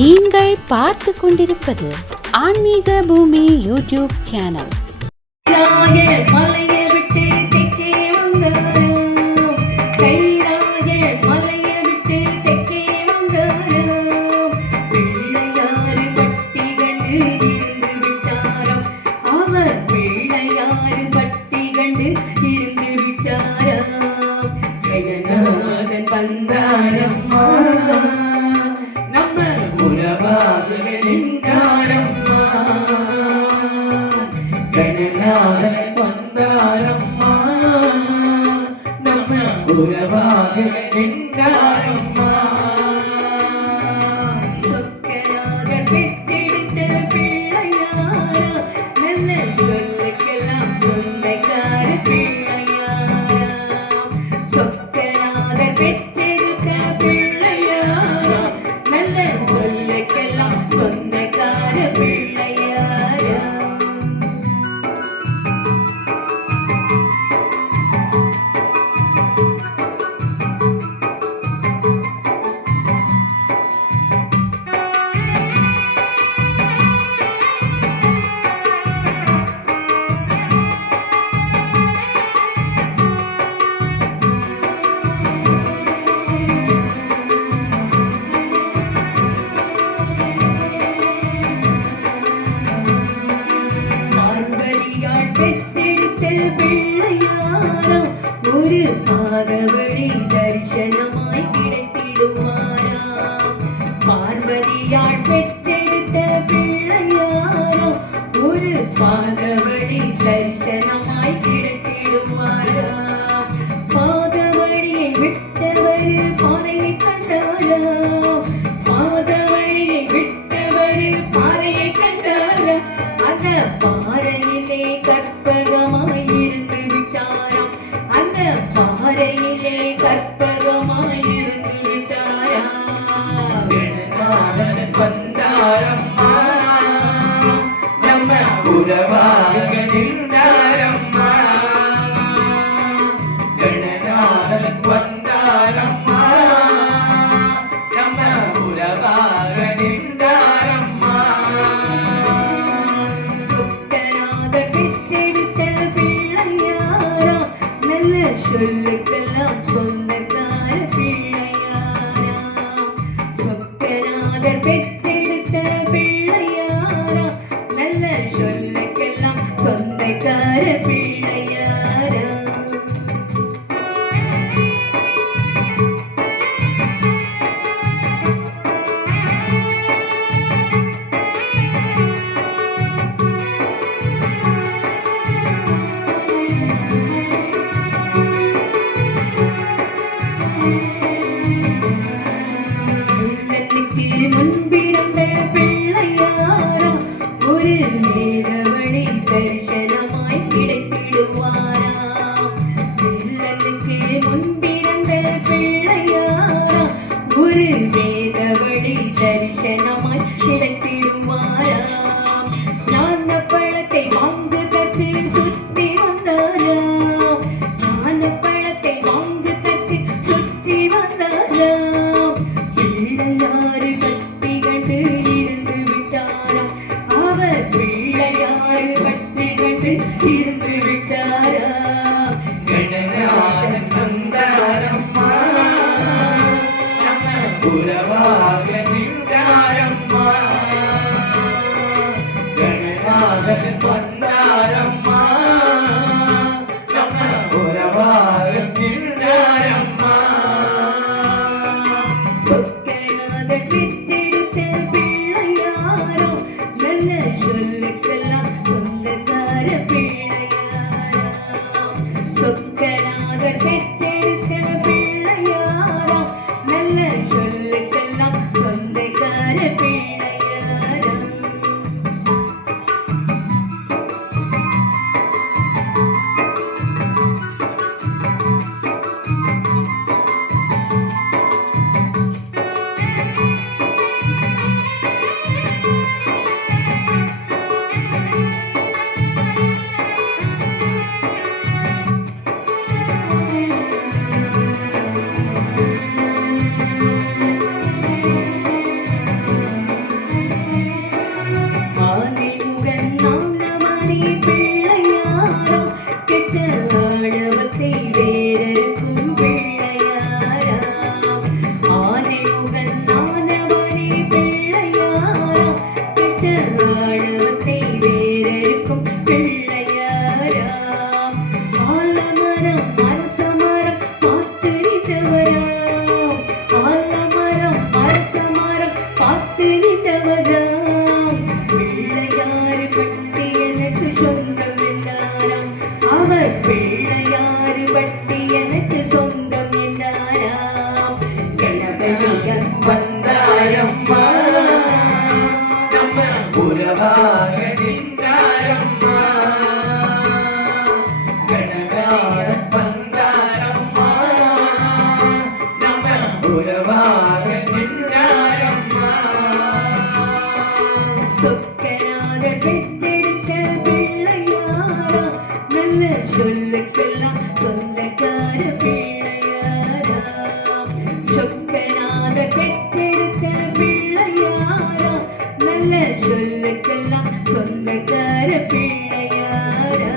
நீங்கள் பார்த்து கொண்டிருப்பது ஆன்மீக பூமி யூடியூப் சேனல். சொக்கநாத பெற்றெடுத்த பிள்ளையாரா நல்ல சொல்லுக்கெல்லாம் சொந்தக்கார பிள்ளையாரா சொக்கநாத பெற்றெடுத்த பிள்ளையாரா நல்ல சொல்லுக்கெல்லாம் சொந்தக்கார பிள்ளையாரா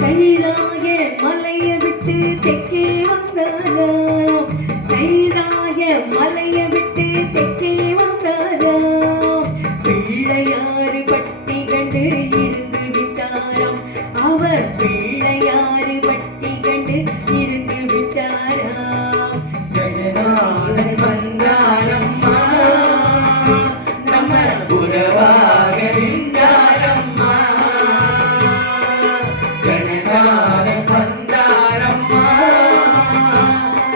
கைலாய மலைய விட்டு தெற்கே வந்தாராம் கைலாய மலைய விட்டு தெற்கே வந்தாராம் பிள்ளையாறு பட்டி கண்டு இருந்து விட்டாராம் அவர் பிள்ளையாறு பட்டி கண்டு இருந்து விட்டாராம் கணநாதன் வந்தாரம்மா நம்ம உறவாக நின்றாரம்மா கணநாதன் வந்தாரம்மா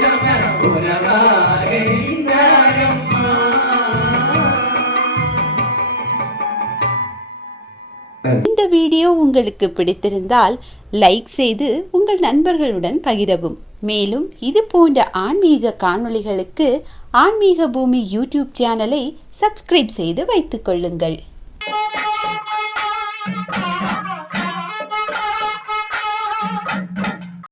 நம்ம உறவாக நின்றாரம்மா. இந்த வீடியோ உங்களுக்கு பிடித்திருந்தால் லைக் செய்து உங்கள் நண்பர்களுடன் பகிரவும். மேலும் இது போன்ற ஆன்மீக காணொளிகளுக்கு ஆன்மீக பூமி யூடியூப் சேனலை சப்ஸ்கிரைப் செய்து வைத்துக் கொள்ளுங்கள்.